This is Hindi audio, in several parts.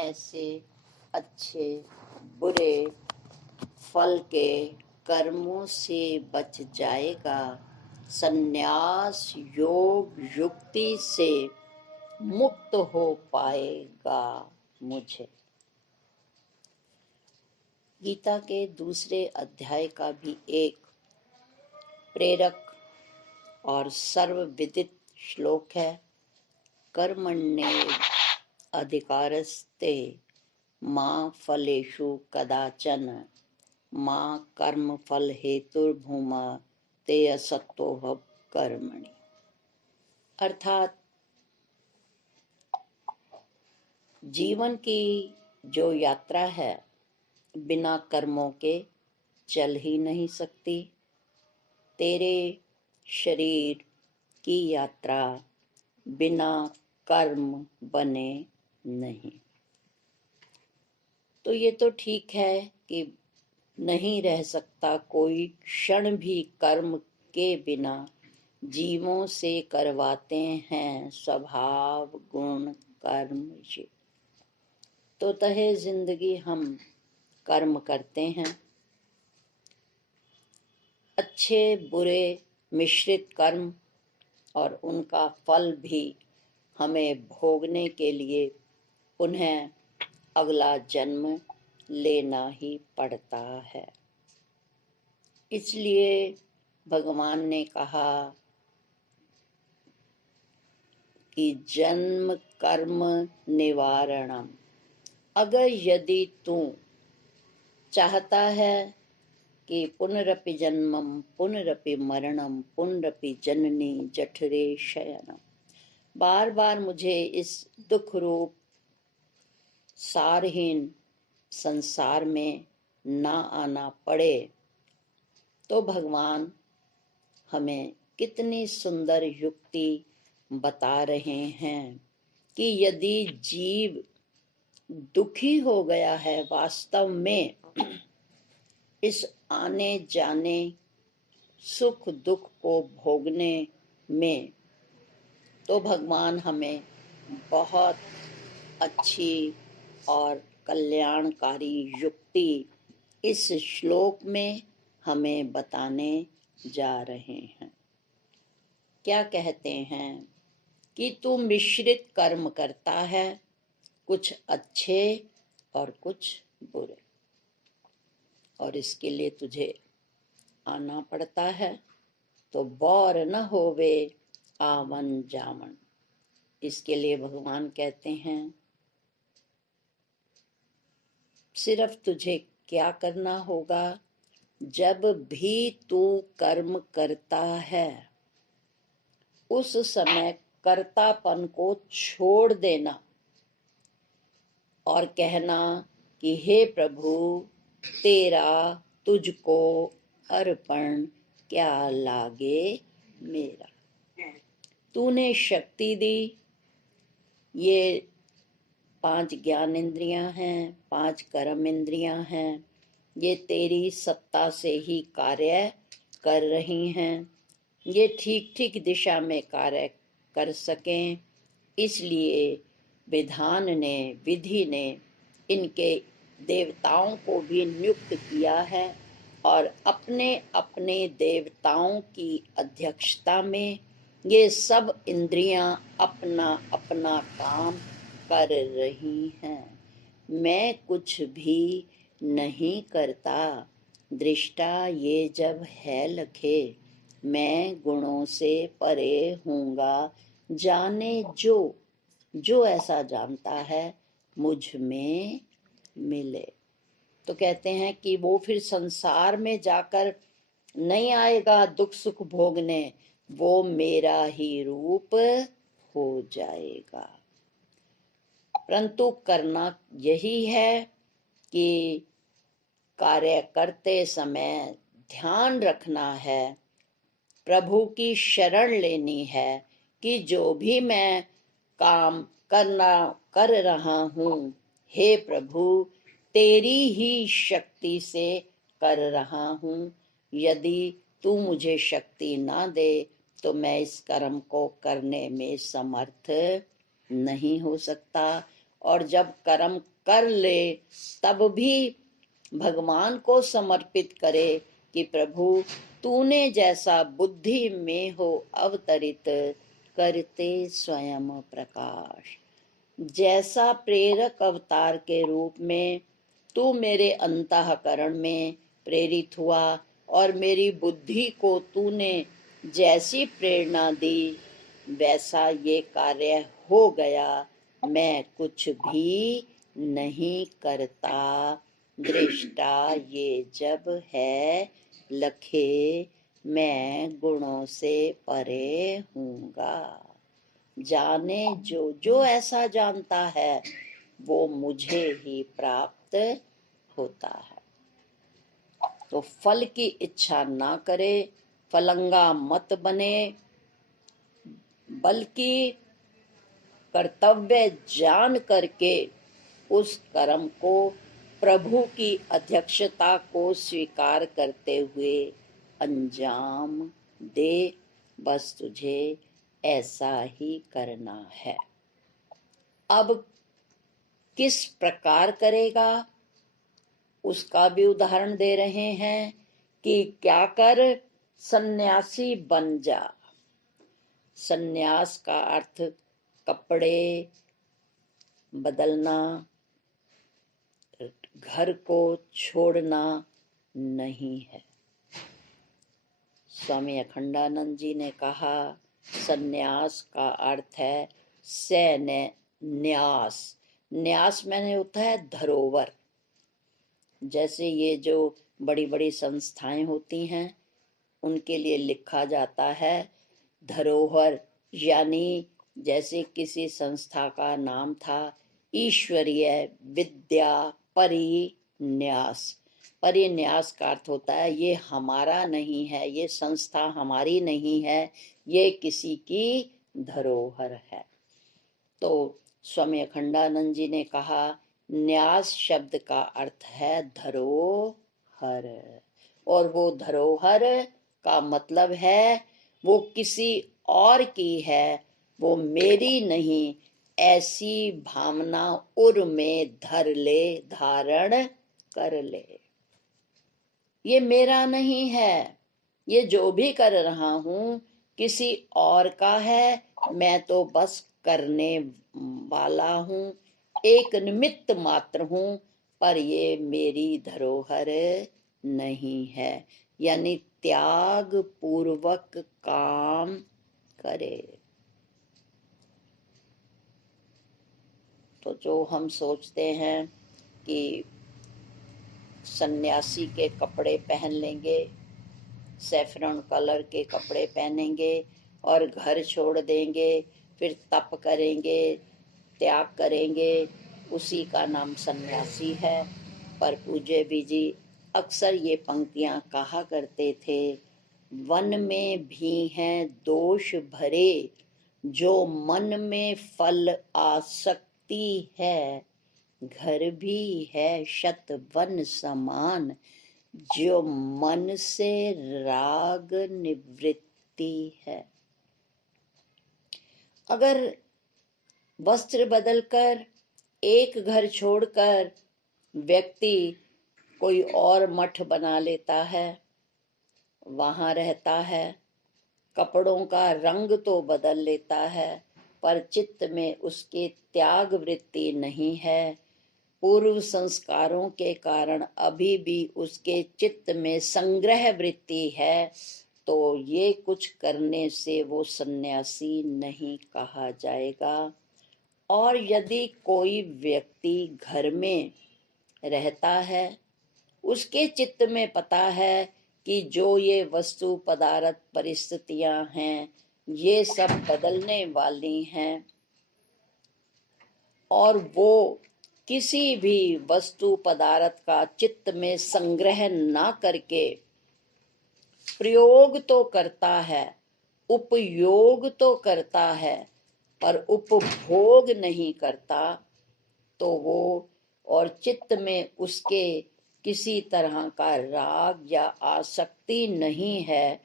ऐसे अच्छे बुरे फल के कर्मों से बच जाएगा, संन्यास योग युक्ति से मुक्त हो पाएगा। मुझे गीता के दूसरे अध्याय का भी एक प्रेरक और सर्वविदित श्लोक है। कर्मण्येव अधिकारस्ते मा फलेषु कदाचन मा कर्म फल हेतुर्भूमा ते असक्तो कर्मणि। अर्थात जीवन की जो यात्रा है बिना कर्मों के चल ही नहीं सकती। तेरे शरीर की यात्रा बिना कर्म बने नहीं। तो ये तो ठीक है कि नहीं रह सकता कोई क्षण भी कर्म के बिना। जीवों से करवाते हैं स्वभाव गुण कर्म ये। तो तहे जिंदगी हम कर्म करते हैं, अच्छे बुरे मिश्रित कर्म, और उनका फल भी हमें भोगने के लिए पुनः अगला जन्म लेना ही पड़ता है। इसलिए भगवान ने कहा कि जन्म कर्म निवारणम। अगर यदि तू चाहता है कि पुनरपि जन्मम पुनरपि मरणम पुनरपि जननी जठरे शयनम, बार बार मुझे इस दुख रूप सारहीन संसार में ना आना पड़े, तो भगवान हमें कितनी सुंदर युक्ति बता रहे हैं कि यदि जीव दुखी हो गया है वास्तव में इस आने जाने सुख दुख को भोगने में, तो भगवान हमें बहुत अच्छी और कल्याणकारी युक्ति इस श्लोक में हमें बताने जा रहे हैं। क्या कहते हैं कि तू मिश्रित कर्म करता है, कुछ अच्छे और कुछ बुरे, और इसके लिए तुझे आना पड़ता है। तो बौर न होवे आवन जावन। इसके लिए भगवान कहते हैं सिर्फ तुझे क्या करना होगा, जब भी तू कर्म करता है उस समय कर्तापन को छोड़ देना और कहना कि हे प्रभु तेरा तुझको अर्पण क्या लागे मेरा। तूने शक्ति दी, ये 5 ज्ञान इंद्रियां हैं, 5 कर्म इंद्रियां हैं, ये तेरी सत्ता से ही कार्य कर रही हैं। ये ठीक ठीक दिशा में कार्य कर सकें, इसलिए विधान ने विधि ने इनके देवताओं को भी नियुक्त किया है और अपने अपने देवताओं की अध्यक्षता में ये सब इंद्रियां अपना अपना काम कर रही हैं। मैं कुछ भी नहीं करता, दृष्टा ये जब है लखे, मैं गुणों से परे हूँगा, जाने जो ऐसा जानता है मुझ में मिले। तो कहते हैं कि वो फिर संसार में जाकर नहीं आएगा दुख सुख भोगने, वो मेरा ही रूप हो जाएगा। परंतु करना यही है कि कार्य करते समय ध्यान रखना है, प्रभु की शरण लेनी है कि जो भी मैं काम कर रहा हूँ, हे प्रभु तेरी ही शक्ति से कर रहा हूँ। यदि तू मुझे शक्ति ना दे तो मैं इस कर्म को करने में समर्थ नहीं हो सकता। और जब कर्म कर ले तब भी भगवान को समर्पित करे कि प्रभु तूने जैसा बुद्धि में हो अवतरित करते स्वयं प्रकाश। जैसा प्रेरक अवतार के रूप में तू मेरे अंतःकरण में प्रेरित हुआ और मेरी बुद्धि को तूने जैसी प्रेरणा दी वैसा ये कार्य हो गया। मैं कुछ भी नहीं करता, दृष्टा ये जब है लखे, मैं गुणों से परे हूँगा। जाने जो जो ऐसा जानता है वो मुझे ही प्राप्त होता है। तो फल की इच्छा ना करे, फलंगा मत बने, बल्कि कर्तव्य जान करके उस कर्म को प्रभु की अध्यक्षता को स्वीकार करते हुए अंजाम दे। बस तुझे ऐसा ही करना है। अब किस प्रकार करेगा उसका भी उदाहरण दे रहे हैं कि क्या कर, सन्यासी बन जा। सन्यास का अर्थ कपड़े बदलना, घर को छोड़ना नहीं है। स्वामी अखंडानंद जी ने कहा सन्यास का अर्थ है न्यास। न्यास मैंने होता है धरोहर। जैसे ये जो बड़ी बड़ी संस्थाएं होती हैं उनके लिए लिखा जाता है धरोहर, यानी जैसे किसी संस्था का नाम था ईश्वरीय विद्या परिन्यास। परिन्यास का अर्थ होता है ये हमारा नहीं है, ये संस्था हमारी नहीं है, ये किसी की धरोहर है। तो स्वामी अखंडानंद जी ने कहा न्यास शब्द का अर्थ है धरोहर, और वो धरोहर का मतलब है वो किसी और की है, वो मेरी नहीं, ऐसी भावना उर में धर ले, धारण कर ले। ये मेरा नहीं है, ये जो भी कर रहा हूं किसी और का है, मैं तो बस करने वाला हूं, एक निमित्त मात्र हूं, पर ये मेरी धरोहर नहीं है। यानी त्याग पूर्वक काम करे। तो जो हम सोचते हैं कि सन्यासी के कपड़े पहन लेंगे, सैफरन कलर के कपड़े पहनेंगे और घर छोड़ देंगे, फिर तप करेंगे, त्याग करेंगे, उसी का नाम सन्यासी है। पर पूज्य जी अक्सर ये पंक्तियां कहा करते थे, वन में भी हैं दोष भरे, जो मन में फल आसक्ति है, घर भी है शत वन समान, जो मन से राग निवृत्ति है। अगर वस्त्र बदलकर एक घर छोड़कर व्यक्ति कोई और मठ बना लेता है, वहां रहता है, कपड़ों का रंग तो बदल लेता है, पर चित्त में उसके त्याग वृत्ति नहीं है, पूर्व संस्कारों के कारण अभी भी उसके चित्त में संग्रह वृत्ति है, तो ये कुछ करने से वो सन्यासी नहीं कहा जाएगा। और यदि कोई व्यक्ति घर में रहता है, उसके चित्त में पता है कि जो ये वस्तु पदार्थ परिस्थितियां हैं ये सब बदलने वाली हैं, और वो किसी भी वस्तु पदार्थ का चित्त में संग्रह ना करके प्रयोग तो करता है, उपयोग तो करता है, पर उपभोग नहीं करता, तो वो और चित्त में उसके किसी तरह का राग या आसक्ति नहीं है,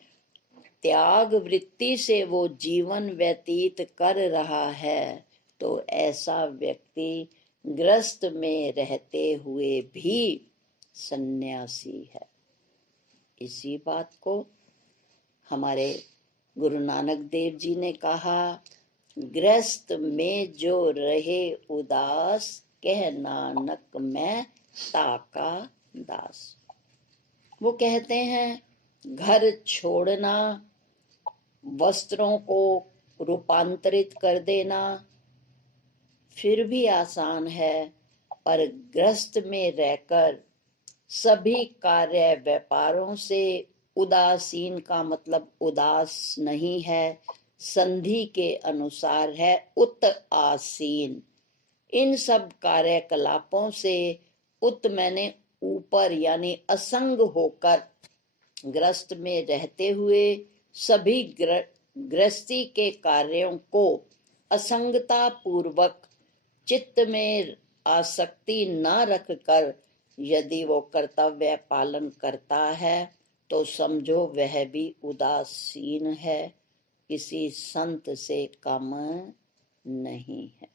त्याग वृत्ति से वो जीवन व्यतीत कर रहा है, तो ऐसा व्यक्ति ग्रस्त में रहते हुए भी सन्यासी है। इसी बात को हमारे गुरु नानक देव जी ने कहा, ग्रस्त में जो रहे उदास, कह नानक मैं ताका दास। वो कहते हैं घर छोड़ना, वस्त्रों को रूपांतरित कर देना फिर भी आसान है, पर ग्रस्त में रहकर सभी कार्य व्यापारों से उदासीन का मतलब उदास नहीं है, संधि के अनुसार है उत आसीन। इन सब कार्यकलापों से उत मैंने ऊपर यानी असंग होकर ग्रस्त में रहते हुए सभी गृहस्थी के कार्यों को असंगता पूर्वक चित्त में आसक्ति न रखकर यदि वो कर्तव्य पालन करता है तो समझो वह भी उदासीन है, किसी संत से कम नहीं है।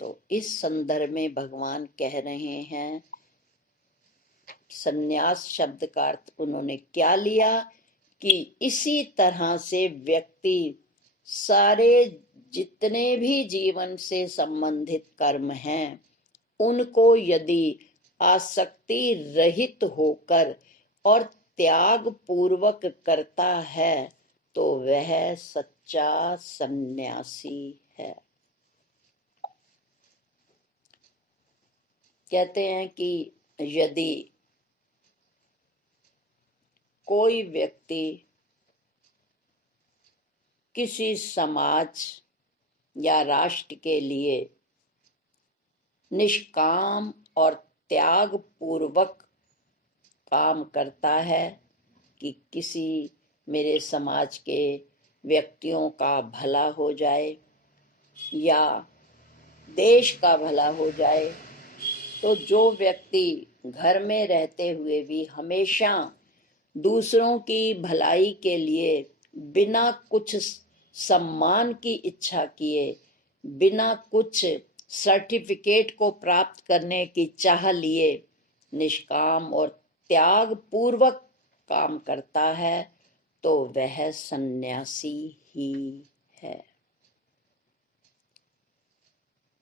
तो इस संदर्भ में भगवान कह रहे हैं, संन्यास शब्द का अर्थ उन्होंने क्या लिया कि इसी तरह से व्यक्ति सारे जितने भी जीवन से संबंधित कर्म हैं उनको यदि आसक्ति रहित होकर और त्याग पूर्वक करता है तो वह सच्चा सन्यासी है। कहते हैं कि यदि कोई व्यक्ति किसी समाज या राष्ट्र के लिए निष्काम और त्याग पूर्वक काम करता है कि किसी मेरे समाज के व्यक्तियों का भला हो जाए या देश का भला हो जाए, तो जो व्यक्ति घर में रहते हुए भी हमेशा दूसरों की भलाई के लिए बिना कुछ सम्मान की इच्छा किए, बिना कुछ सर्टिफिकेट को प्राप्त करने की चाह लिए निष्काम और त्याग पूर्वक काम करता है तो वह सन्यासी ही है।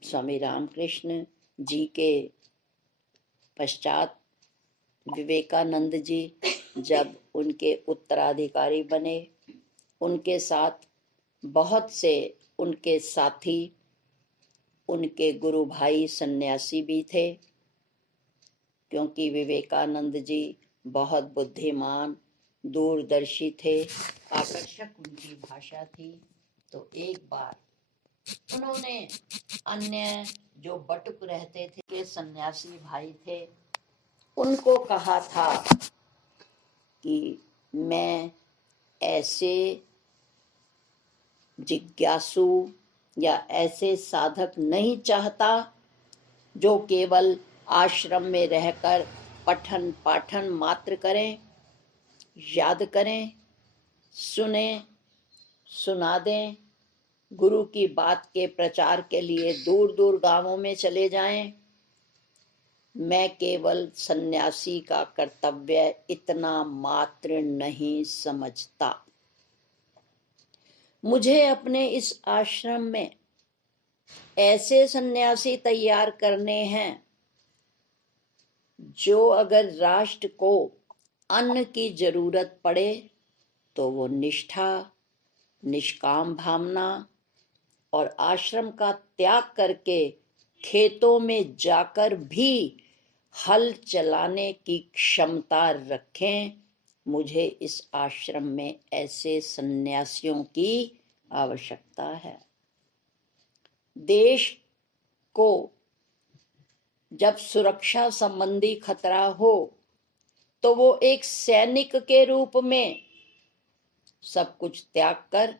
स्वामी रामकृष्ण जी के पश्चात विवेकानंद जी जब उनके उत्तराधिकारी बने, उनके साथ बहुत से उनके साथी, उनके गुरु भाई सन्यासी भी थे, क्योंकि विवेकानंद जी बहुत बुद्धिमान दूरदर्शी थे, आकर्षक उनकी भाषा थी। तो एक बार उन्होंने अन्य जो बटुक रहते थे के सन्यासी भाई थे, उनको कहा था कि मैं ऐसे जिज्ञासु या ऐसे साधक नहीं चाहता जो केवल आश्रम में रहकर पठन पाठन मात्र करें, याद करें, सुने, सुना दें, गुरु की बात के प्रचार के लिए दूर दूर गांवों में चले जाएं। मैं केवल सन्यासी का कर्तव्य इतना मात्र नहीं समझता। मुझे अपने इस आश्रम में ऐसे सन्यासी तैयार करने हैं जो अगर राष्ट्र को अन्न की जरूरत पड़े तो वो निष्ठा, निष्काम भावना और आश्रम का त्याग करके खेतों में जाकर भी हल चलाने की क्षमता रखें। मुझे इस आश्रम में ऐसे सन्यासियों की आवश्यकता है। देश को जब सुरक्षा संबंधी खतरा हो तो वो एक सैनिक के रूप में सब कुछ त्याग कर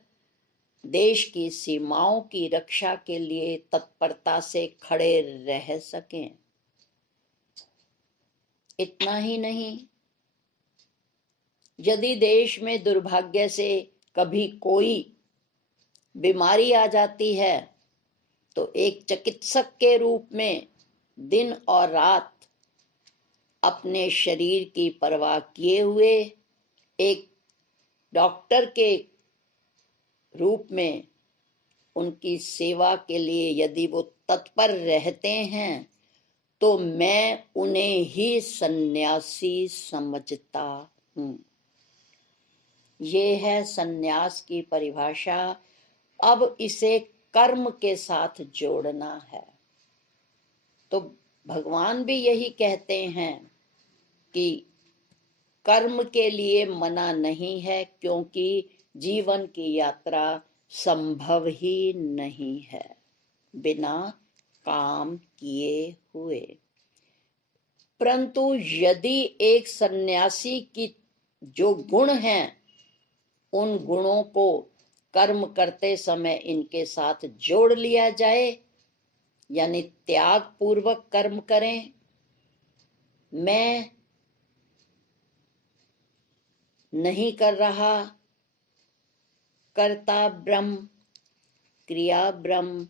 देश की सीमाओं की रक्षा के लिए तत्परता से खड़े रह सकें। इतना ही नहीं, यदि देश में दुर्भाग्य से कभी कोई बीमारी आ जाती है तो एक चिकित्सक के रूप में दिन और रात अपने शरीर की परवाह किए हुए, एक डॉक्टर के रूप में उनकी सेवा के लिए यदि वो तत्पर रहते हैं, तो मैं उन्हें ही सन्यासी समझता हूँ। ये है सन्यास की परिभाषा। अब इसे कर्म के साथ जोड़ना है। तो भगवान भी यही कहते हैं कि कर्म के लिए मना नहीं है, क्योंकि जीवन की यात्रा संभव ही नहीं है बिना काम किए हुए। परंतु यदि एक सन्यासी की जो गुण हैं, उन गुणों को कर्म करते समय इनके साथ जोड़ लिया जाए, यानी त्याग पूर्वक कर्म करें। मैं नहीं कर रहा, कर्ता ब्रह्म, क्रिया ब्रह्म,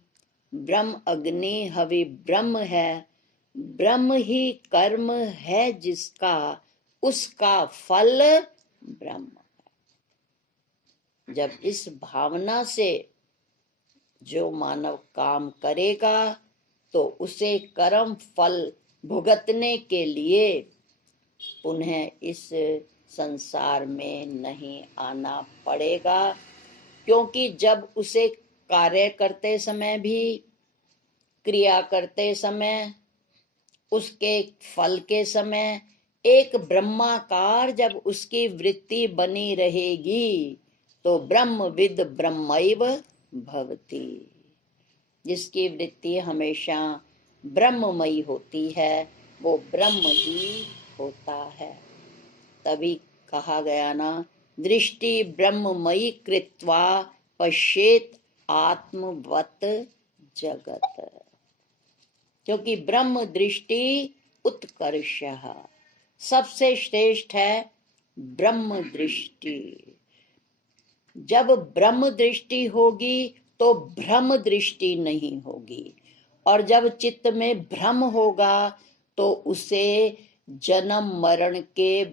ब्रह्म अग्नि हवि ब्रह्म है, ब्रह्म ही कर्म है जिसका, उसका फल ब्रह्म। जब इस भावना से जो मानव काम करेगा, तो उसे कर्म फल भुगतने के लिए पुनः इस संसार में नहीं आना पड़ेगा, क्योंकि जब उसे कार्य करते समय भी, क्रिया करते समय, उसके फल के समय एक ब्रह्माकार जब उसकी वृत्ति बनी रहेगी, तो ब्रह्मविद ब्रह्मैव भवति। जिसकी वृत्ति हमेशा ब्रह्ममयी होती है, वो ब्रह्म ही होता है। तभी कहा गया ना, दृष्टि ब्रह्ममयी कृत्वा पश्येत आत्मवत जगत। क्योंकि ब्रह्म दृष्टि उत्कर्ष, सबसे श्रेष्ठ है ब्रह्म दृष्टि। जब ब्रह्म दृष्टि होगी तो भ्रम दृष्टि नहीं होगी, और जब चित्त में भ्रम होगा तो उसे जन्म मरण के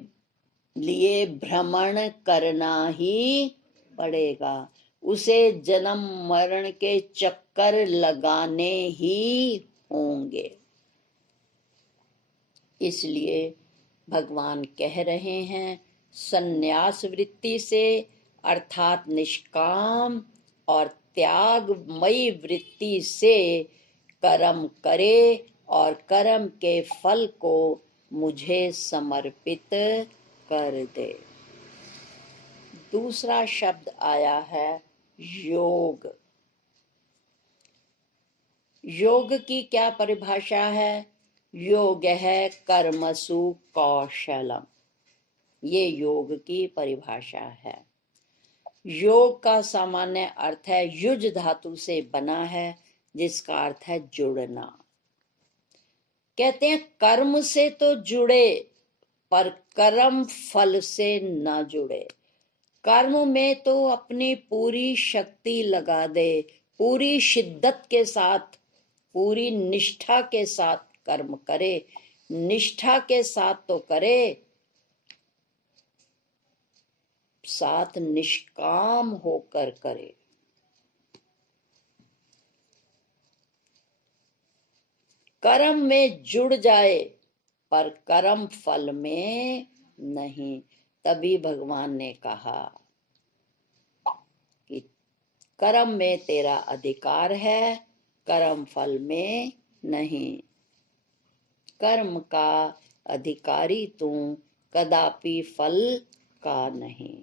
लिए भ्रमण करना ही पड़ेगा, उसे जन्म मरण के चक्कर लगाने ही होंगे। इसलिए भगवान कह रहे हैं, संन्यास वृत्ति से अर्थात निष्काम और त्यागमयी वृत्ति से कर्म करे और कर्म के फल को मुझे समर्पित कर दे। दूसरा शब्द आया है योग। योग की क्या परिभाषा है? योग है कर्मसु कौशलम। ये योग की परिभाषा है। योग का सामान्य अर्थ है, युज धातु से बना है, जिसका अर्थ है जुड़ना। कहते हैं कर्म से तो जुड़े, पर कर्म फल से न जुड़े। कर्म में तो अपनी पूरी शक्ति लगा दे, पूरी शिद्दत के साथ, पूरी निष्ठा के साथ कर्म करे। निष्ठा के साथ तो करे, साथ निष्काम होकर करे। कर्म में जुड़ जाए पर कर्म फल में नहीं। तभी भगवान ने कहा कि कर्म में तेरा अधिकार है, कर्म फल में नहीं। कर्म का अधिकारी तू, कदापि फल का नहीं।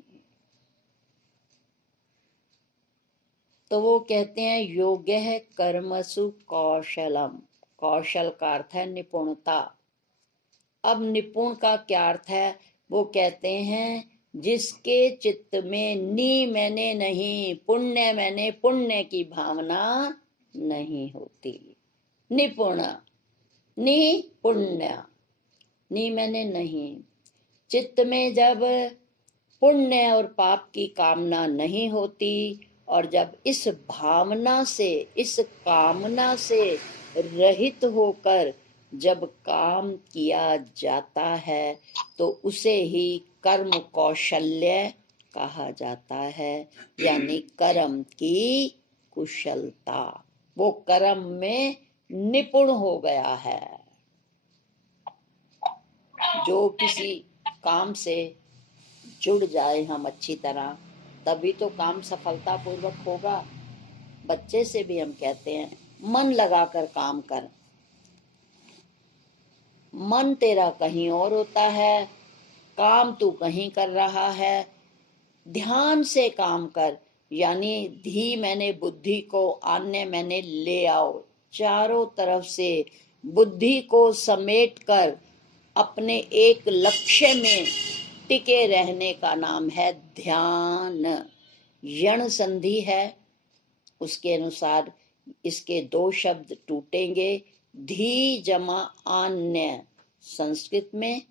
तो वो कहते हैं योग्य है कर्मसु कौशलम। कौशल का अर्थ है निपुणता। अब निपुण का क्या अर्थ है? वो कहते हैं जिसके चित्त में नी मैंने नहीं, पुण्य मैंने पुण्य की भावना नहीं होती। निपुण, नी पुण्य, नी मैंने नहीं। चित्त में जब पुण्य और पाप की कामना नहीं होती और जब इस भावना से, इस कामना से रहित होकर जब काम किया जाता है तो उसे ही कर्म कौशल्य कहा जाता है, यानी कर्म की कुशलता। वो कर्म में निपुण हो गया है। जो किसी काम से जुड़ जाए हम अच्छी तरह, तभी तो काम सफलतापूर्वक होगा। बच्चे से भी हम कहते हैं मन लगाकर काम कर, मन तेरा कहीं और होता है, काम तू कहीं कर रहा है, ध्यान से काम कर। यानी धी मैंने बुद्धि को, आने मैंने ले आओ, चारों तरफ से बुद्धि को समेट कर अपने एक लक्ष्य में टिके रहने का नाम है ध्यान। यण संधि है, उसके अनुसार इसके दो शब्द टूटेंगे, धी जमा आन्य। संस्कृत में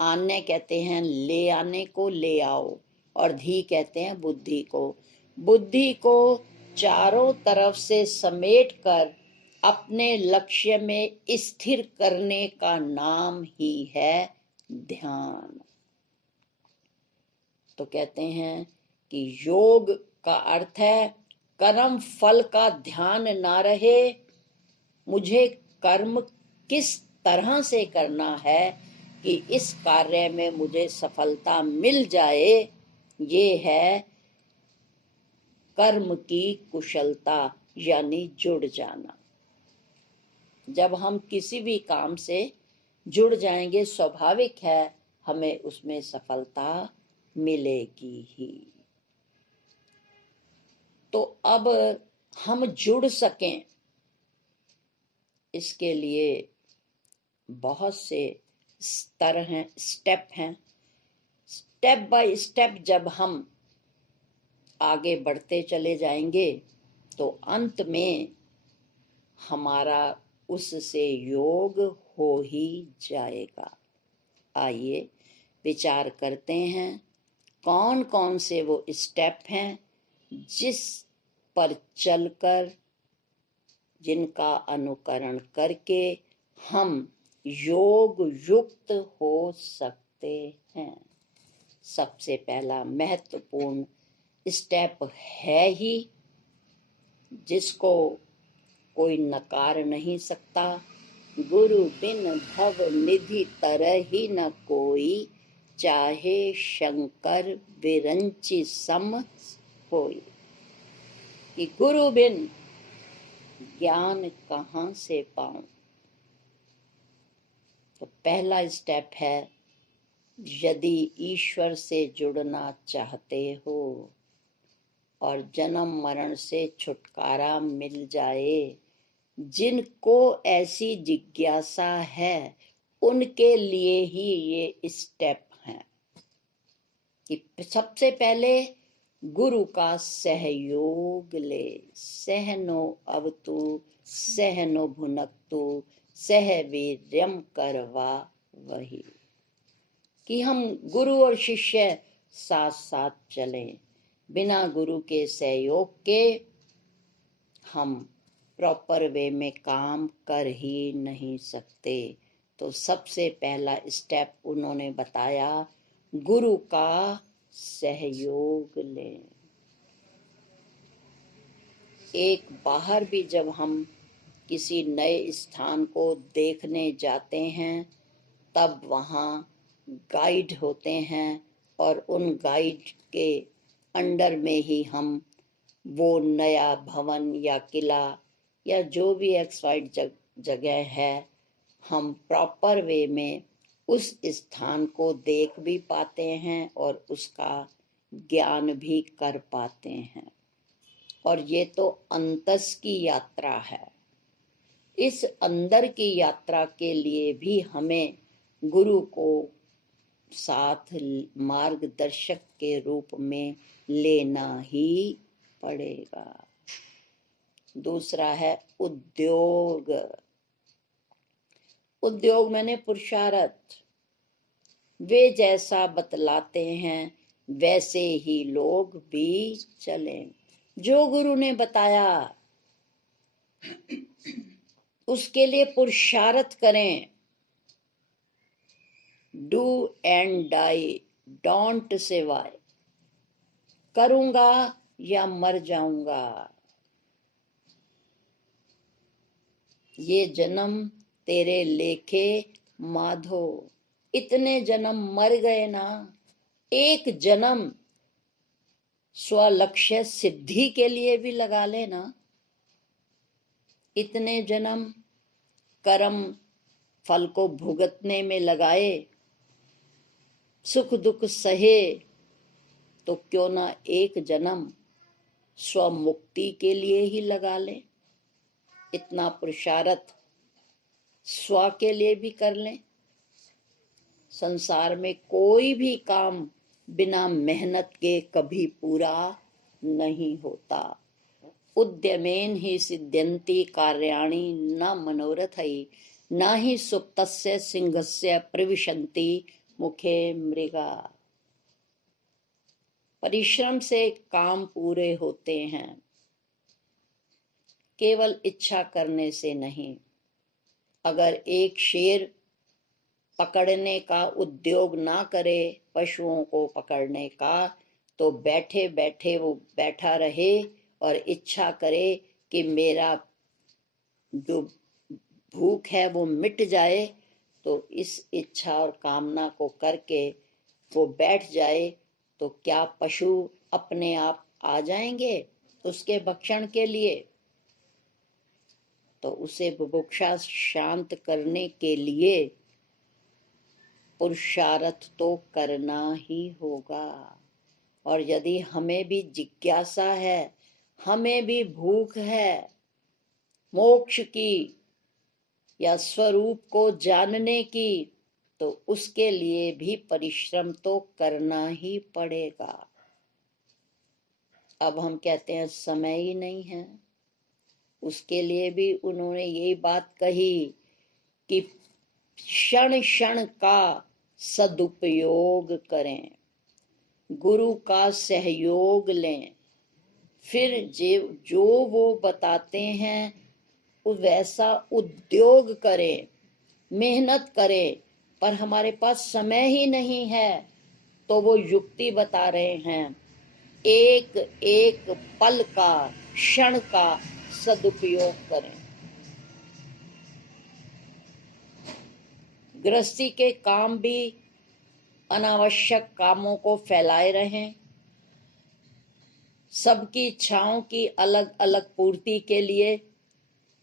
आन्य कहते हैं ले आने को, ले आओ, और धी कहते हैं बुद्धि को। बुद्धि को चारों तरफ से समेट कर अपने लक्ष्य में स्थिर करने का नाम ही है ध्यान। तो कहते हैं कि योग का अर्थ है कर्म फल का ध्यान ना रहे, मुझे कर्म किस तरह से करना है कि इस कार्य में मुझे सफलता मिल जाए, ये है कर्म की कुशलता, यानी जुड़ जाना। जब हम किसी भी काम से जुड़ जाएंगे, स्वाभाविक है हमें उसमें सफलता मिलेगी ही। तो अब हम जुड़ सकें, इसके लिए बहुत से स्तर हैं, स्टेप हैं। स्टेप बाय स्टेप जब हम आगे बढ़ते चले जाएंगे तो अंत में हमारा उससे योग हो ही जाएगा। आइए विचार करते हैं कौन कौन से वो स्टेप हैं जिस पर चलकर, जिनका अनुकरण करके हम योग युक्त हो सकते हैं। सबसे पहला महत्वपूर्ण स्टेप है ही, जिसको कोई नकार नहीं सकता, गुरु बिन भव निधि तरहि न कोई, चाहे शंकर विरंचि सम होई। कि गुरु बिन ज्ञान कहाँ से पाऊं। तो पहला स्टेप है, यदि ईश्वर से जुड़ना चाहते हो और जन्म मरण से छुटकारा मिल जाए, जिनको ऐसी जिज्ञासा है उनके लिए ही ये स्टेप हैं कि सबसे पहले गुरु का सहयोग ले। सहनो अवतु सहनो भुनक्तु सह वीर्यम करवा वही। कि हम गुरु और शिष्य साथ साथ चलें। बिना गुरु के सहयोग के हम प्रॉपर वे में काम कर ही नहीं सकते। तो सबसे पहला स्टेप उन्होंने बताया, गुरु का सहयोग लें। एक बाहर भी जब हम किसी नए स्थान को देखने जाते हैं, तब वहाँ गाइड होते हैं और उन गाइड के अंडर में ही हम वो नया भवन या किला या जो भी एक्सवाइड जगह है, हम प्रॉपर वे में उस स्थान को देख भी पाते हैं और उसका ज्ञान भी कर पाते हैं। और ये तो अंतस की यात्रा है। इस अंदर की यात्रा के लिए भी हमें गुरु को साथ मार्गदर्शक के रूप में लेना ही पड़ेगा। दूसरा है उद्योग। उद्योग मैंने पुरुषार्थ। वे जैसा बतलाते हैं वैसे ही लोग भी चलें। जो गुरु ने बताया उसके लिए पुरुषार्थ करें। Do and die, don't say why. करूंगा या मर जाऊंगा। ये जन्म तेरे लेखे माधो। इतने जन्म मर गए ना, एक जन्म स्वलक्ष्य सिद्धि के लिए भी लगा लेना। इतने जन्म कर्म फल को भुगतने में लगाए, सुख दुख सहे, तो क्यों ना एक जन्म स्वमुक्ति के लिए ही लगा ले। इतना पुरुषार्थ स्व के लिए भी कर लें। संसार में कोई भी काम बिना मेहनत के कभी पूरा नहीं होता। उद्यमेन ही सिद्ध्यन्ति कार्याणि न मनोरथै, न ही सुप्तस्य सिंहस्य प्रविशन्ति मुखे मृगा। परिश्रम से काम पूरे होते हैं, केवल इच्छा करने से नहीं। अगर एक शेर पकड़ने का उद्योग ना करे, पशुओं को पकड़ने का, तो बैठे बैठे वो बैठा रहे और इच्छा करे कि मेरा जो भूख है वो मिट जाए, तो इस इच्छा और कामना को करके वो बैठ जाए, तो क्या पशु अपने आप आ जाएंगे उसके भक्षण के लिए? तो उसे बुभुक्षा शांत करने के लिए पुरुषार्थ तो करना ही होगा। और यदि हमें भी जिज्ञासा है, हमें भी भूख है मोक्ष की या स्वरूप को जानने की, तो उसके लिए भी परिश्रम तो करना ही पड़ेगा। अब हम कहते हैं समय ही नहीं है। उसके लिए भी उन्होंने यही बात कही कि क्षण क्षण का सदुपयोग करें, गुरु का सहयोग लें, फिर जो वो बताते हैं वैसा उद्योग करें, मेहनत करें। पर हमारे पास समय ही नहीं है, तो वो युक्ति बता रहे हैं, एक एक पल का, क्षण का सदुपयोग करें। गृहस्थी के काम भी अनावश्यक कामों को फैलाए रहें, सबकी इच्छाओं की अलग अलग पूर्ति के लिए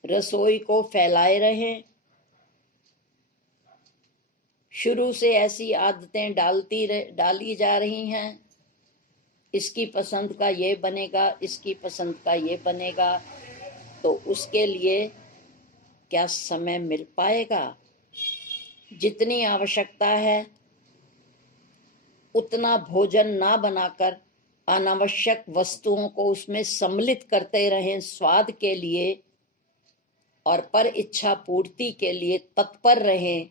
रसोई को फैलाए रहें। शुरू से ऐसी आदतें डाली जा रही हैं, इसकी पसंद का ये बनेगा, इसकी पसंद का ये बनेगा, तो उसके लिए क्या समय मिल पाएगा? जितनी आवश्यकता है उतना भोजन ना बनाकर अनावश्यक वस्तुओं को उसमें सम्मिलित करते रहें स्वाद के लिए, और पर इच्छा पूर्ति के लिए तत्पर रहें,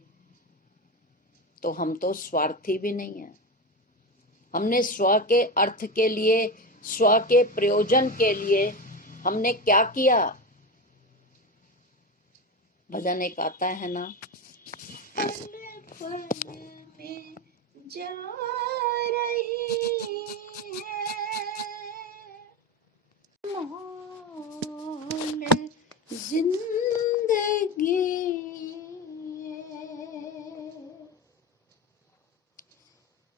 तो हम तो स्वार्थी भी नहीं हैं। हमने स्व के अर्थ के लिए, स्व के प्रयोजन के लिए हमने क्या किया? भजन एक आता है ना, में जा रही है मोल जिंदगी,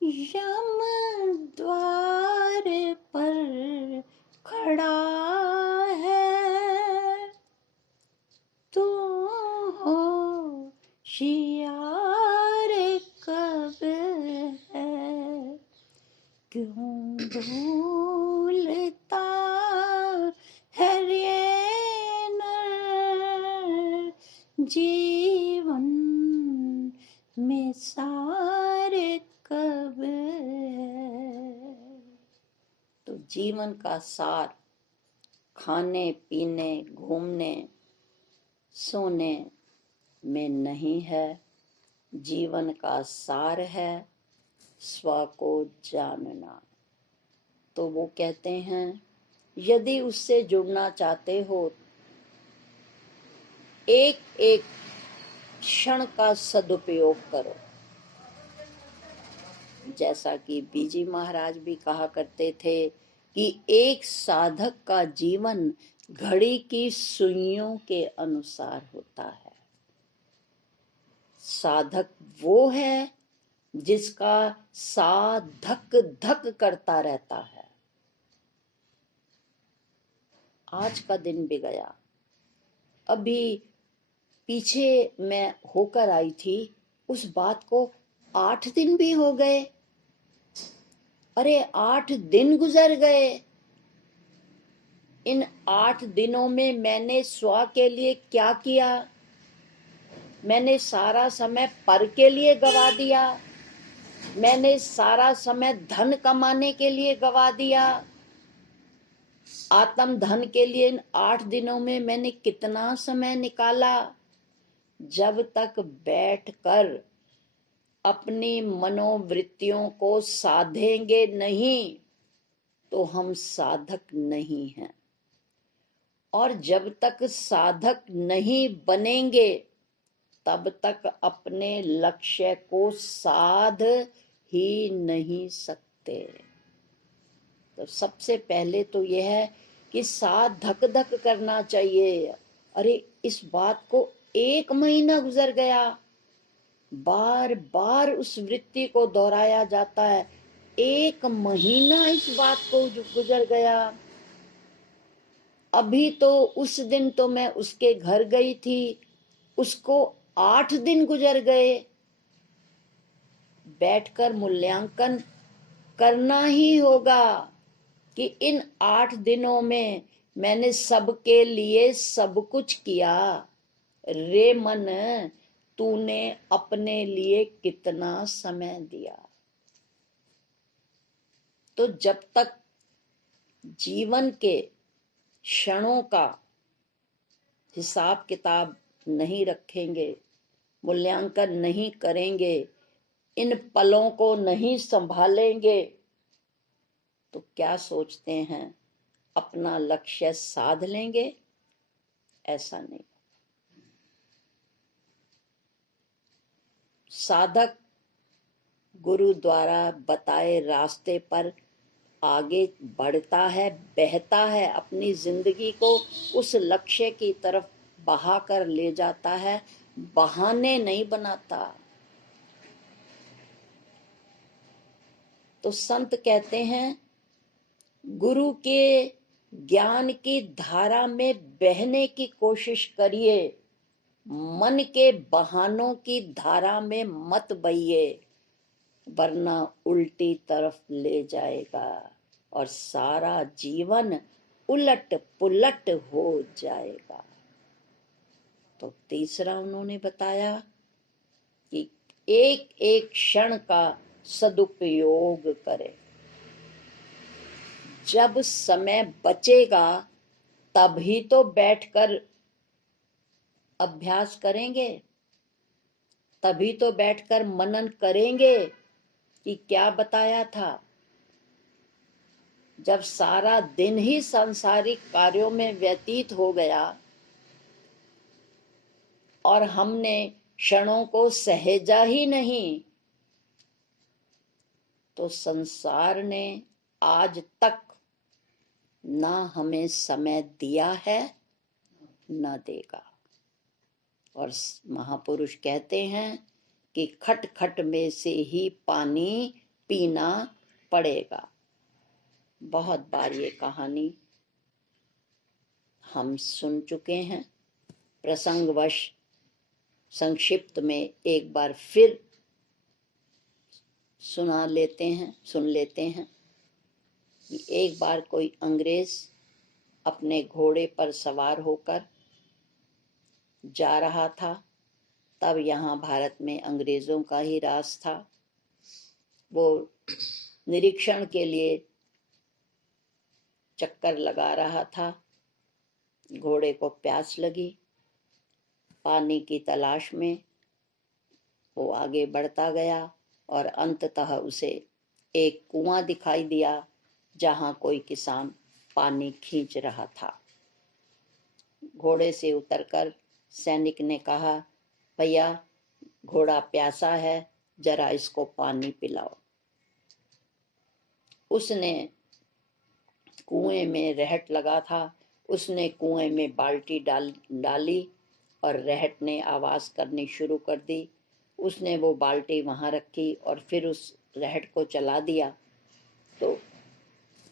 यम द्वार पर खड़ा है, तू होशियार कब है, क्यों भूलता है ये नर जीवन में सार कब है। तो जीवन का सार खाने पीने घूमने सोने में नहीं है, जीवन का सार है स्व को जानना। तो वो कहते हैं यदि उससे जुड़ना चाहते हो, एक एक क्षण का सदुपयोग करो। जैसा कि बीजी महाराज भी कहा करते थे कि एक साधक का जीवन घड़ी की सुइयों के अनुसार होता है। साधक वो है जिसका सा धक धक करता रहता है। आज का दिन भी गया, अभी पीछे मैं होकर आई थी, उस बात को 8 दिन भी हो गए। अरे 8 दिन गुजर गए। इन 8 दिनों में मैंने स्व के लिए क्या किया? मैंने सारा समय पर के लिए गवा दिया। मैंने सारा समय धन कमाने के लिए गवा दिया। आत्म धन के लिए इन 8 दिनों में मैंने कितना समय निकाला? जब तक बैठकर अपनी मनोवृत्तियों को साधेंगे नहीं तो हम साधक नहीं हैं। और जब तक साधक नहीं बनेंगे तब तक अपने लक्ष्य को साध ही नहीं सकते। तो सबसे पहले तो यह है कि साथ धक धक करना चाहिए। अरे इस बात को 1 महीना गुजर गया, बार बार उस वृत्ति को दोहराया जाता है। 1 महीना इस बात को गुजर गया। अभी तो उस दिन तो मैं उसके घर गई थी, उसको 8 दिन गुजर गए। बैठकर मूल्यांकन करना ही होगा कि इन 8 दिनों में मैंने सबके लिए सब कुछ किया। रे मन, तूने अपने लिए कितना समय दिया? तो जब तक जीवन के क्षणों का हिसाब किताब नहीं रखेंगे, मूल्यांकन नहीं करेंगे, इन पलों को नहीं संभालेंगे, तो क्या सोचते हैं अपना लक्ष्य साध लेंगे? ऐसा नहीं। साधक गुरु द्वारा बताए रास्ते पर आगे बढ़ता है, बहता है, अपनी जिंदगी को उस लक्ष्य की तरफ बहा कर ले जाता है, बहाने नहीं बनाता। तो संत कहते हैं गुरु के ज्ञान की धारा में बहने की कोशिश करिए, मन के बहानों की धारा में मत बहिए, वरना उल्टी तरफ ले जाएगा और सारा जीवन उलट पुलट हो जाएगा। तो तीसरा उन्होंने बताया कि एक एक क्षण का सदुपयोग करें। जब समय बचेगा तभी तो बैठकर अभ्यास करेंगे, तभी तो बैठकर मनन करेंगे कि क्या बताया था। जब सारा दिन ही सांसारिक कार्यों में व्यतीत हो गया और हमने क्षणों को सहेजा ही नहीं, तो संसार ने आज तक ना हमें समय दिया है ना देगा। और महापुरुष कहते हैं कि खट खट में से ही पानी पीना पड़ेगा। बहुत बार ये कहानी हम सुन चुके हैं, प्रसंगवश संक्षिप्त में एक बार फिर सुन लेते हैं कि एक बार कोई अंग्रेज अपने घोड़े पर सवार होकर जा रहा था। तब यहाँ भारत में अंग्रेजों का ही राज था। वो निरीक्षण के लिए चक्कर लगा रहा था। घोड़े को प्यास लगी, पानी की तलाश में वो आगे बढ़ता गया और अंततः उसे एक कुआं दिखाई दिया जहाँ कोई किसान पानी खींच रहा था। घोड़े से उतरकर सैनिक ने कहा, भैया घोड़ा प्यासा है, जरा इसको पानी पिलाओ। उसने कुएं में रहट लगा था, उसने कुएं में बाल्टी डाली और रहट ने आवाज करनी शुरू कर दी। उसने वो बाल्टी वहां रखी और फिर उस रहट को चला दिया। तो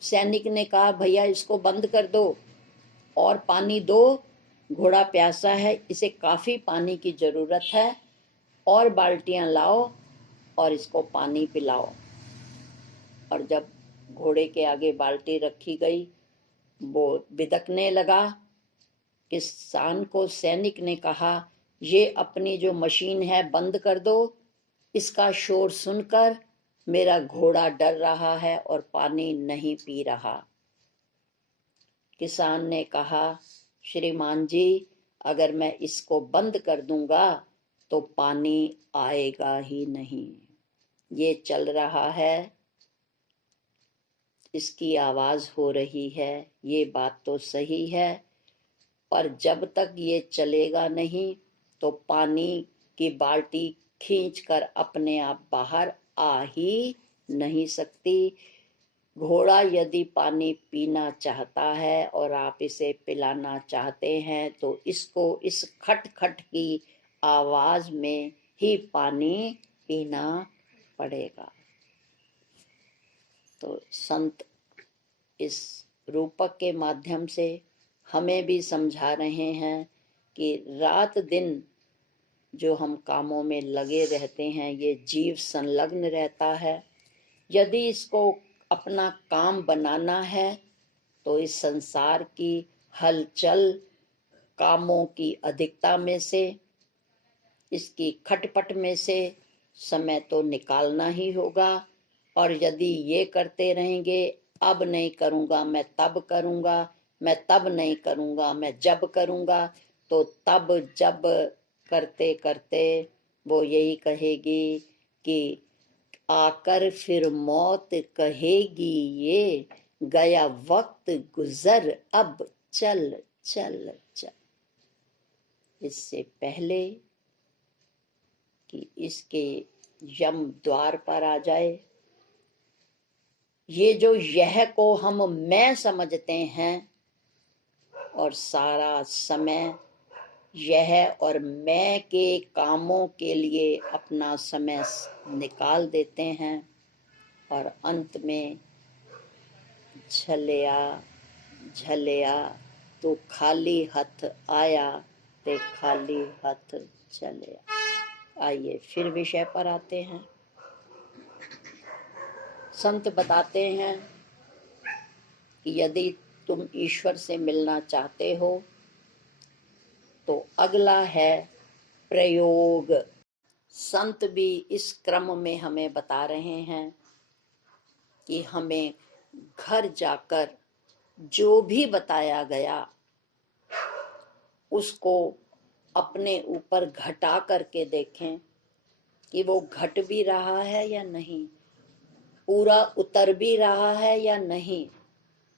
सैनिक ने कहा, भैया इसको बंद कर दो और पानी दो, घोड़ा प्यासा है, इसे काफी पानी की जरूरत है, और बाल्टियां लाओ और इसको पानी पिलाओ। और जब घोड़े के आगे बाल्टी रखी गई, वो बिदकने लगा। किसान को सैनिक ने कहा, ये अपनी जो मशीन है बंद कर दो, इसका शोर सुनकर मेरा घोड़ा डर रहा है और पानी नहीं पी रहा। किसान ने कहा, श्रीमान जी, अगर मैं इसको बंद कर दूंगा तो पानी आएगा ही नहीं। ये चल रहा है, इसकी आवाज हो रही है, ये बात तो सही है, पर जब तक ये चलेगा नहीं तो पानी की बाल्टी खींचकर अपने आप बाहर आ ही नहीं सकती। घोड़ा यदि पानी पीना चाहता है और आप इसे पिलाना चाहते हैं तो इसको इस खट खट की आवाज में ही पानी पीना पड़ेगा। तो संत इस रूपक के माध्यम से हमें भी समझा रहे हैं कि रात दिन जो हम कामों में लगे रहते हैं, ये जीव संलग्न रहता है। यदि इसको अपना काम बनाना है तो इस संसार की हलचल, कामों की अधिकता में से, इसकी खटपट में से समय तो निकालना ही होगा। और यदि ये करते रहेंगे, अब नहीं करूँगा मैं तब करूँगा, मैं तब नहीं करूँगा मैं जब करूँगा, तो तब जब करते करते वो यही कहेगी कि आकर फिर मौत कहेगी, ये गया वक्त गुजर, अब चल चल चल। इससे पहले कि इसके यम द्वार पर आ जाए, ये जो यह को हम मैं समझते हैं और सारा समय यह और मैं के कामों के लिए अपना समय निकाल देते हैं, और अंत में झलिया झलिया तो खाली हथ आया, ते खाली हथ चलिया। आइए फिर विषय पर आते हैं। संत बताते हैं कि यदि तुम ईश्वर से मिलना चाहते हो तो अगला है प्रयोग। संत भी इस क्रम में हमें बता रहे हैं कि हमें घर जाकर जो भी बताया गया उसको अपने ऊपर घटा करके देखें कि वो घट भी रहा है या नहीं, पूरा उतर भी रहा है या नहीं,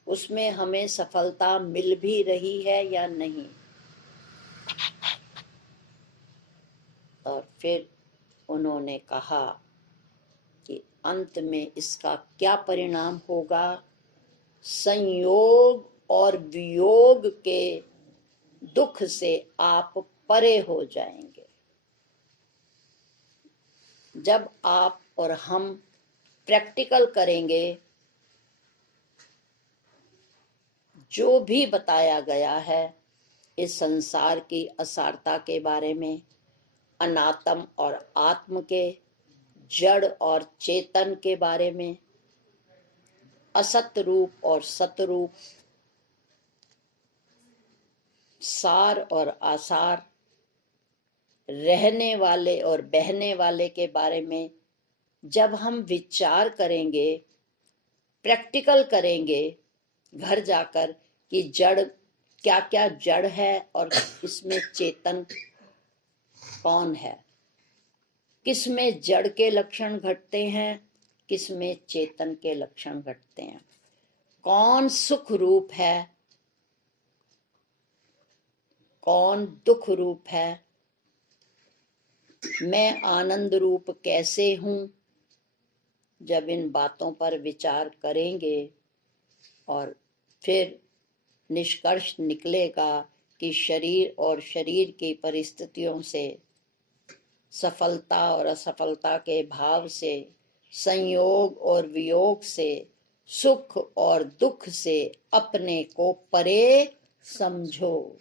उसमें हमें सफलता मिल भी रही है या नहीं। और फिर उन्होंने कहा कि अंत में इसका क्या परिणाम होगा। संयोग और वियोग के दुख से आप परे हो जाएंगे। जब आप और हम प्रैक्टिकल करेंगे, जो भी बताया गया है इस संसार की असारता के बारे में, अनात्म और आत्म के, जड़ और चेतन के बारे में, असत रूप और सतरूप, सार और आसार, रहने वाले और बहने वाले के बारे में जब हम विचार करेंगे, प्रैक्टिकल करेंगे घर जाकर कि जड़ क्या क्या जड़ है और इसमें चेतन कौन है, किसमें जड़ के लक्षण घटते हैं, किसमें चेतन के लक्षण घटते हैं, कौन सुख रूप है, कौन दुख रूप है, मैं आनंद रूप कैसे हूं। जब इन बातों पर विचार करेंगे और फिर निष्कर्ष निकलेगा कि शरीर और शरीर की परिस्थितियों से, सफलता और असफलता के भाव से, संयोग और वियोग से, सुख और दुख से अपने को परे समझो।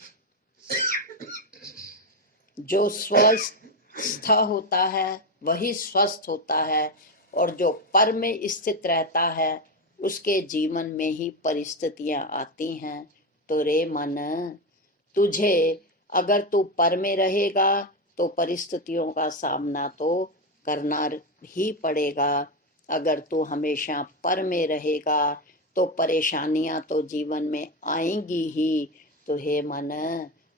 जो स्वस्थ होता है वही स्वस्थ होता है, और जो पर में स्थित रहता है उसके जीवन में ही परिस्थितियां आती हैं। तो रे मन, तुझे अगर तू पर में रहेगा तो परिस्थितियों का सामना तो करना ही पड़ेगा। अगर तू हमेशा पर में रहेगा तो परेशानियां तो जीवन में आएंगी ही। तो हे मन,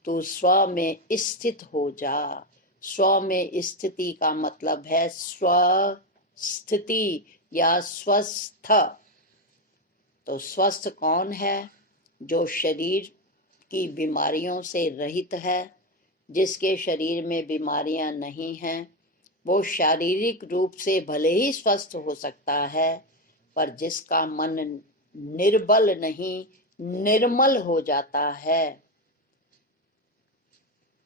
तू स्व में स्थित हो जा। स्व में स्थिति का मतलब है स्व स्थिति या स्वस्थ। तो स्वस्थ कौन है? जो शरीर की बीमारियों से रहित है। जिसके शरीर में बीमारियां नहीं हैं वो शारीरिक रूप से भले ही स्वस्थ हो सकता है, पर जिसका मन निर्बल नहीं निर्मल हो जाता है।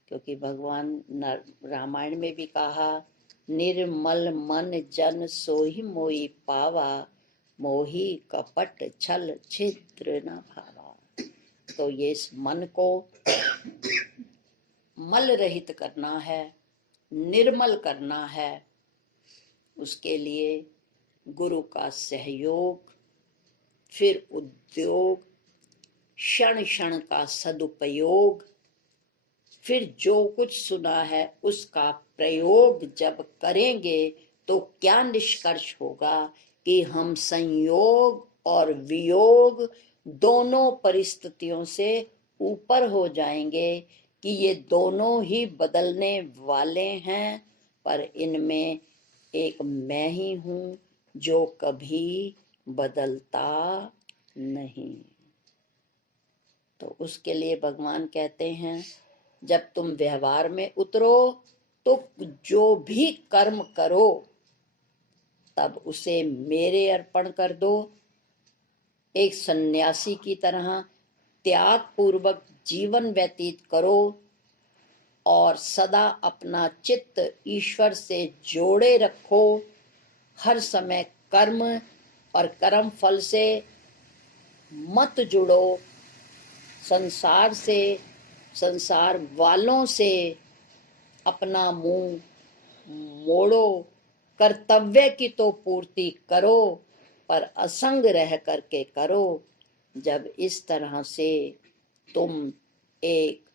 क्योंकि भगवान रामायण में भी कहा, निर्मल मन जन सोहि मोहि पावा, मोहि कपट छल छिद्र न भावा। तो ये इस मन को मल रहित करना है, निर्मल करना है। उसके लिए गुरु का सहयोग, फिर उद्योग, क्षण क्षण का सदुपयोग, फिर जो कुछ सुना है उसका प्रयोग जब करेंगे तो क्या निष्कर्ष होगा कि हम संयोग और वियोग दोनों परिस्थितियों से ऊपर हो जाएंगे, कि ये दोनों ही बदलने वाले हैं, पर इनमें एक मैं ही हूं जो कभी बदलता नहीं। तो उसके लिए भगवान कहते हैं, जब तुम व्यवहार में उतरो तो जो भी कर्म करो तब उसे मेरे अर्पण कर दो। एक सन्यासी की तरह त्याग पूर्वक जीवन व्यतीत करो और सदा अपना चित्त ईश्वर से जोड़े रखो। हर समय कर्म और कर्म फल से मत जुड़ो। संसार से, संसार वालों से अपना मुंह मोड़ो। कर्तव्य की तो पूर्ति करो, पर असंग रह करके करो। जब इस तरह से तुम एक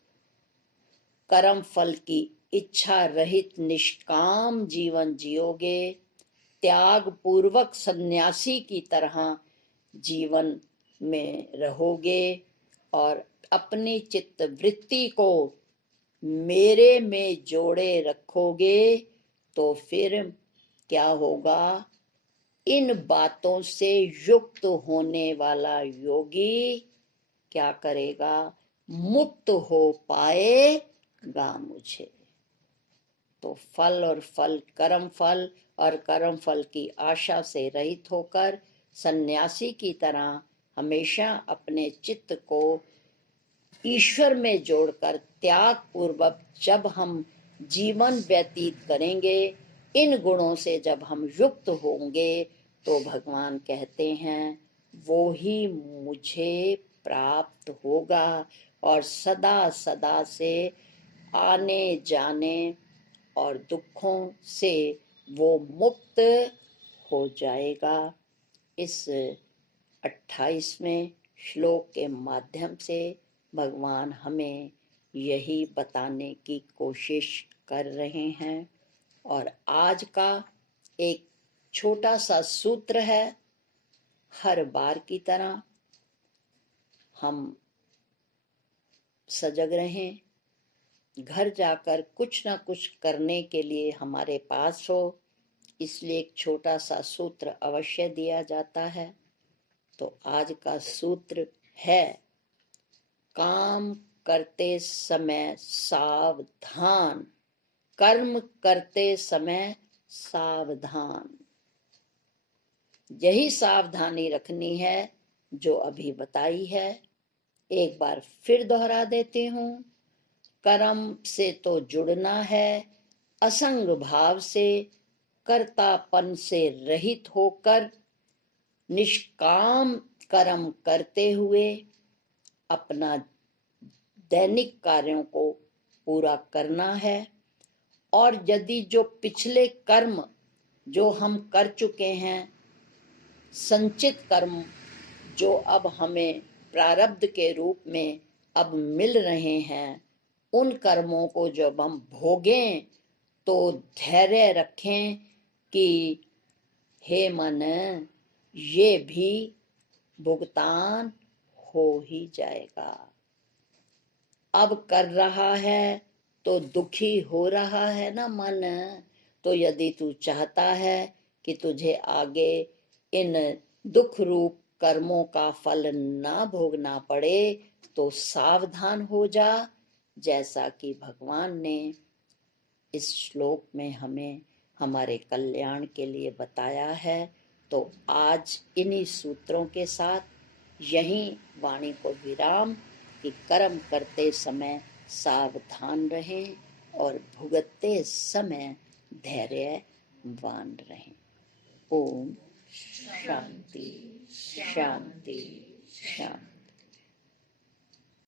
कर्म फल की इच्छा रहित निष्काम जीवन जियोगे, त्याग पूर्वक सन्यासी की तरह जीवन में रहोगे और अपनी चित्त वृत्ति को मेरे में जोड़े रखोगे, तो फिर क्या होगा? इन बातों से युक्त होने वाला योगी क्या करेगा? मुक्त हो पाएगा मुझे। तो फल और फल, कर्म फल और कर्म फल की आशा से रहित होकर सन्यासी की तरह हमेशा अपने चित्त को ईश्वर में जोड़कर त्याग पूर्वक जब हम जीवन व्यतीत करेंगे, इन गुणों से जब हम युक्त होंगे, तो भगवान कहते हैं वो ही मुझे प्राप्त होगा और सदा सदा से आने जाने और दुखों से वो मुक्त हो जाएगा। इस 28वें श्लोक के माध्यम से भगवान हमें यही बताने की कोशिश कर रहे हैं। और आज का एक छोटा सा सूत्र है, हर बार की तरह हम सजग रहें, घर जाकर कुछ ना कुछ करने के लिए हमारे पास हो, इसलिए एक छोटा सा सूत्र अवश्य दिया जाता है। तो आज का सूत्र है, काम करते समय सावधान, कर्म करते समय सावधान। यही सावधानी रखनी है जो अभी बताई है। एक बार फिर दोहरा देती हूँ, कर्म से तो जुड़ना है, असंग भाव से, कर्तापन से रहित होकर निष्काम कर्म करते हुए अपना दैनिक कार्यों को पूरा करना है। और यदि जो पिछले कर्म जो हम कर चुके हैं, संचित कर्म जो अब हमें प्रारब्ध के रूप में अब मिल रहे हैं, उन कर्मों को जब हम भोगें तो धैर्य रखें कि हे मन, ये भी भुगतान हो ही जाएगा। अब कर रहा है तो दुखी हो रहा है ना मन, तो यदि तू चाहता है कि तुझे आगे इन दुख रूप कर्मों का फल ना भोगना पड़े, तो सावधान हो जा, जैसा कि भगवान ने इस श्लोक में हमें हमारे कल्याण के लिए बताया है। तो आज इन्हीं सूत्रों के साथ यहीं वाणी को विराम, कि कर्म करते समय सावधान रहें और भुगतते समय धैर्यवान रहें। ओम शांति शांति शांति।